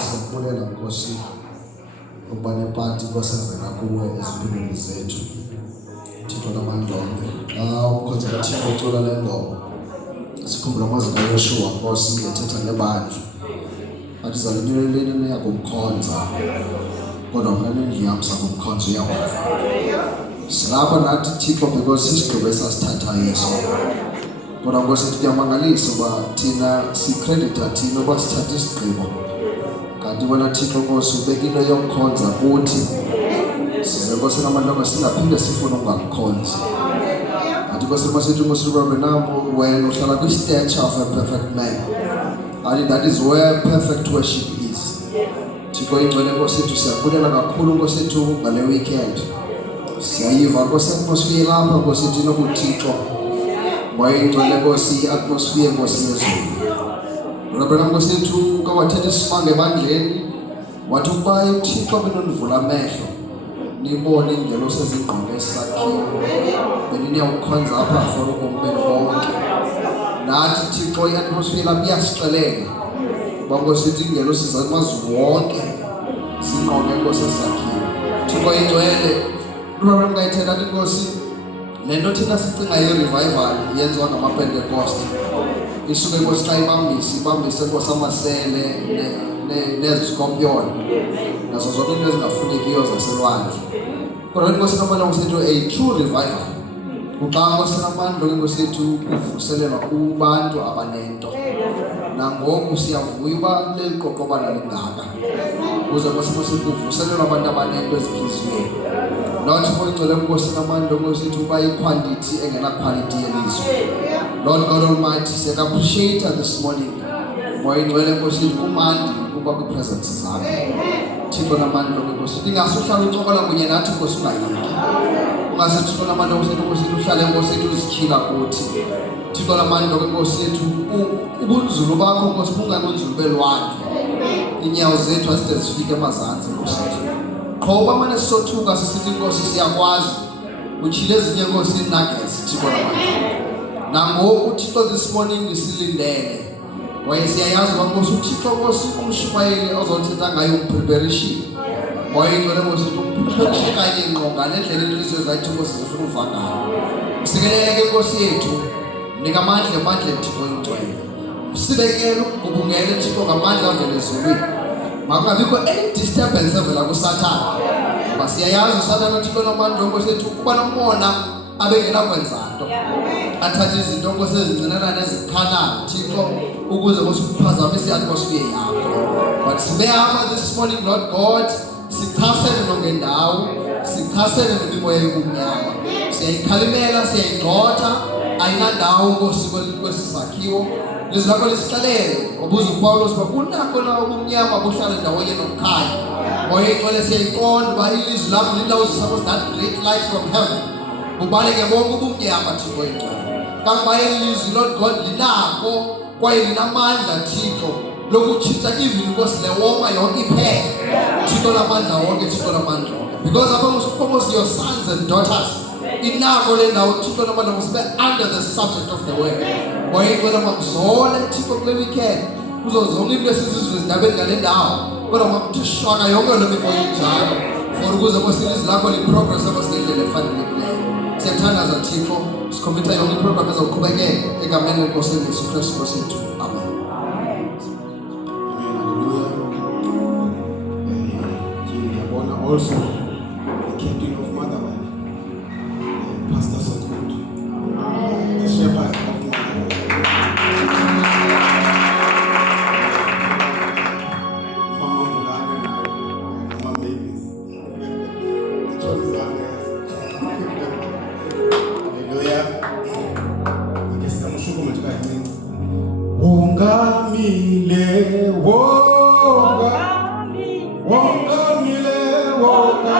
Siyakubulela Nkosi ukuba nepati Nkosi evela kuwe ezimpilweni zethu. Thixo lamandla onke. Xa umkhonza kaThixo ucula le ngoma, sikhumbula amazwi kaYoshua Nkosi ethetha ngebandla. Athi zalineleleni niya kumkhonza, kodwa mna nendlu yam sakumkhonza uyawava. Silapha nathi Thixo because isigqibo esasithathayo eso. Kodwa Nkosi kuyamangalisa uba thina sikreditha thina uba sithatha isigqibo. Kanti wena Thixo Nkosi ubeka into yokukhonza kuthi. Size Nkosi namandla singaphinde sifune ungakukhonzi. Athi Nkosi masithi Nkosi Rabbenambo wena uhlala kwi-stature of a perfect man. And that is where perfect worship is. Thixo ingcwele Nkosi yethu siyakubulela kakhulu Nkosi yethu ngale weekend. Siyayiva Nkosi atmosphere lapha Nkosi yethu nokuThixo. Moya ingcwele Nkosi atmosphere Nkosi yezulu. Rabbenambo Nkosi yethu kawathetha isimanga ebandleni. Wathi ukuba uThixo benonivula amehlo. Nibone ingelo sezingqondo esakhiwe. Beniyawukhonza apha for ubomi bonke. Nathi Thixo i-atmosphere lapha iyasixelela. Nkosi yethu ingelo sizamazulu wonke. Zingqondo Nkosi esakhiwe. Thixo ingcwele. Rabbenambo ngayithela Nkosi. Le nto thina sicinga ye-revival yenziwa ngamaPentecost. Isuke Nkosi xa ibambise Nkosi amasele neziscorpion nazo zonke into ezingafunekiyo zaselwandle. Kodwa Nkosi namandla Nkosi yethu a true revival. Uxa Nkosi namandla Nkosi yethu kuvuselelwa kubantu abanento. Nangoku siyavuya uba liqoqobana lingaka. Ukuze Nkosi yethu kuvuselelwa abantu abanento ezinhliziyweni. Lord Ngicela Nkosi namandla Nkosi yethu uba iquantity engena-quality yelizwe. Lord God Almighty, siya appreciate this morning. Moya ingcwele Nkosi yethu kumandi ukuba kwi-presence zakho. Thixo namandla Nkosi yethu ingasuhlala ucokola kunye nathi Nkosi ungayeki. Ungasithi namandla Nkosi yethu uhlale Nkosi yethu uzikhila kuthi. Thixo namandla Nkosi yethu ubunzulu bakho Nkosi bungabunzulu belwandle. Inyawo zethu azide zifike emazantsi Nkosi yethu. Qhoba manje sisothuka sisithi Nkosi siyakwazi utshile ezinye Nkosi nuggets Thixo namandla. Nangoku Thixo this morning isilindele. Waye siyayazi uba Nkosi uThixo Nkosi umshumayeli ozothetha ngayo umpreparation. Moya ingcwele Nkosi umpreparation kanye ngqo ngale ndlela inhliziyo zethu Nkosi zifuna uva ngayo. Msikeleleke Nkosi yethu nika amandla Thixo ingcwele. Msibekele ukugubungela Thixo ngamandla avela ezulwini. Makungabikho any disturbance evela kuSathane. Ngoba siyayazi uSathane Thixo namandla Nkosi yethu ukuba nomona abengena kwenza nto. Athathe izinto Nkosi ezincinana nezikhanayo Thixo ukuze Nkosi uphazamise i-atmosphere yakho. But sibehamba this morning Lord God sichasene nongendawo, sichasene nemimoya yobumnyama. Siyayikhalimela, siyayigxotha, ayinandawo Nkosi kwesisakhiwo. Lizwi lakho lisixelele wabuza uPawulos uba kunakho na ubumnyama buhlala ndawonye nokukhanya. Moya ingcwele siyayiqonda uba ilizwi lakho lilawuzisa that great light from heaven. Ubaleke bonke ubumnyama Thixo ingcwele. Kangoba ilizwi Lord God linakho kwaye linamandla Thixo lokutshintsha even Nkosi lewoma yonke iphele. Thixo lamandla wonke, Thixo lamandla wonke. Because apha your sons and daughters inakho le ndawo Thixo lamandla usibe under the subject of the word. Moya ingcwele makuzole Thixo kule weekend. Kuzo zonke into esizizwe ezindabeni ngale ndawo. Kodwa makuthi shwaka yonke lo mimoya injalo. For ukuze Nkosi ilizwi lakho liprogress ngendlela efanelekileyo. Siyathandaza Thixo, sikhompyutha yonke iprogram ezoqhubekeka egameni leNkosi Yesu Kristu Nkosi yethu. Amen. Hallelujah. Also the captain of Motherwell, Pastor Sothoth, the shepherd of Motherwell. Mama Mulane and Mama Mavis. Hallelujah. Wongamile, wongamile, wongamile.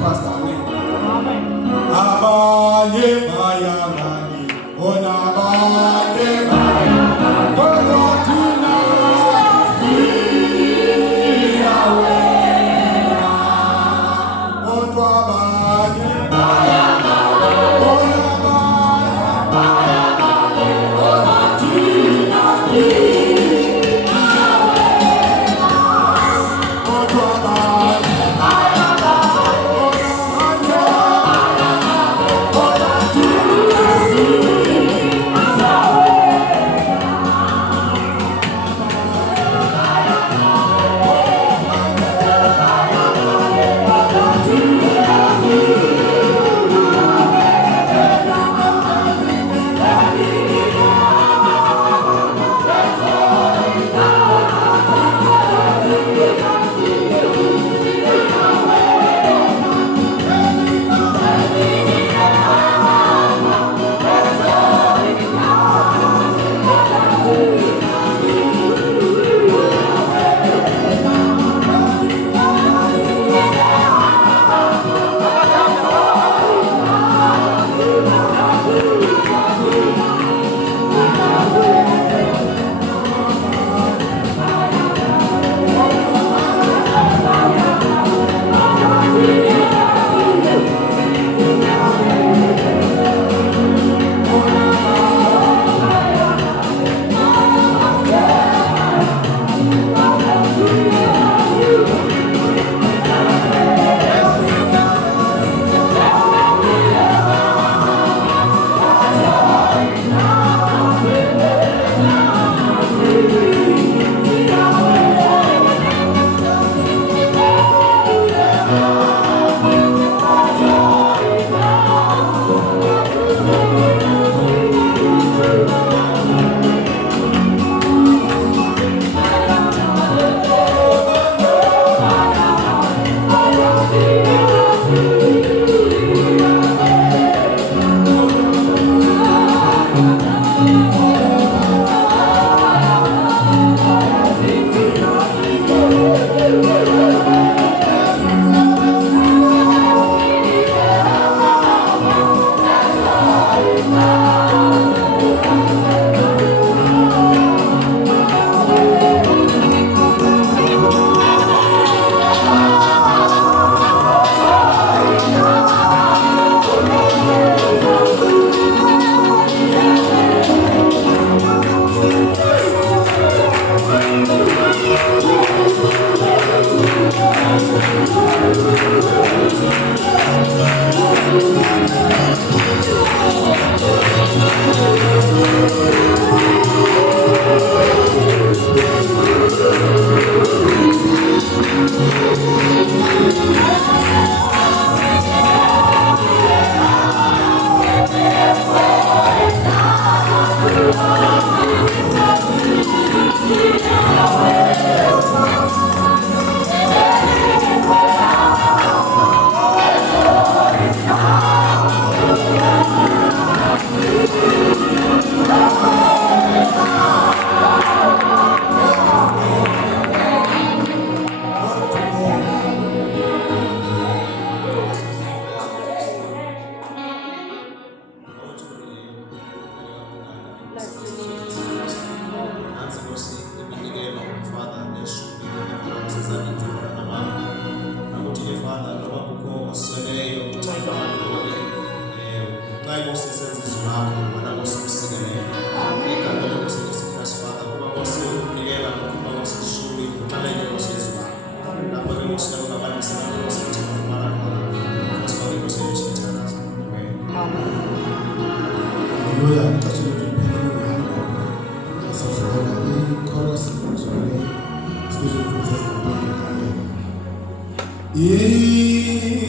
pastor. Amen. Abanye bayangani, ona abanye bayangani, ona tina siyawe, ona abanye bayangani, ona abanye bayangani, ona tina siyawe. Yeah.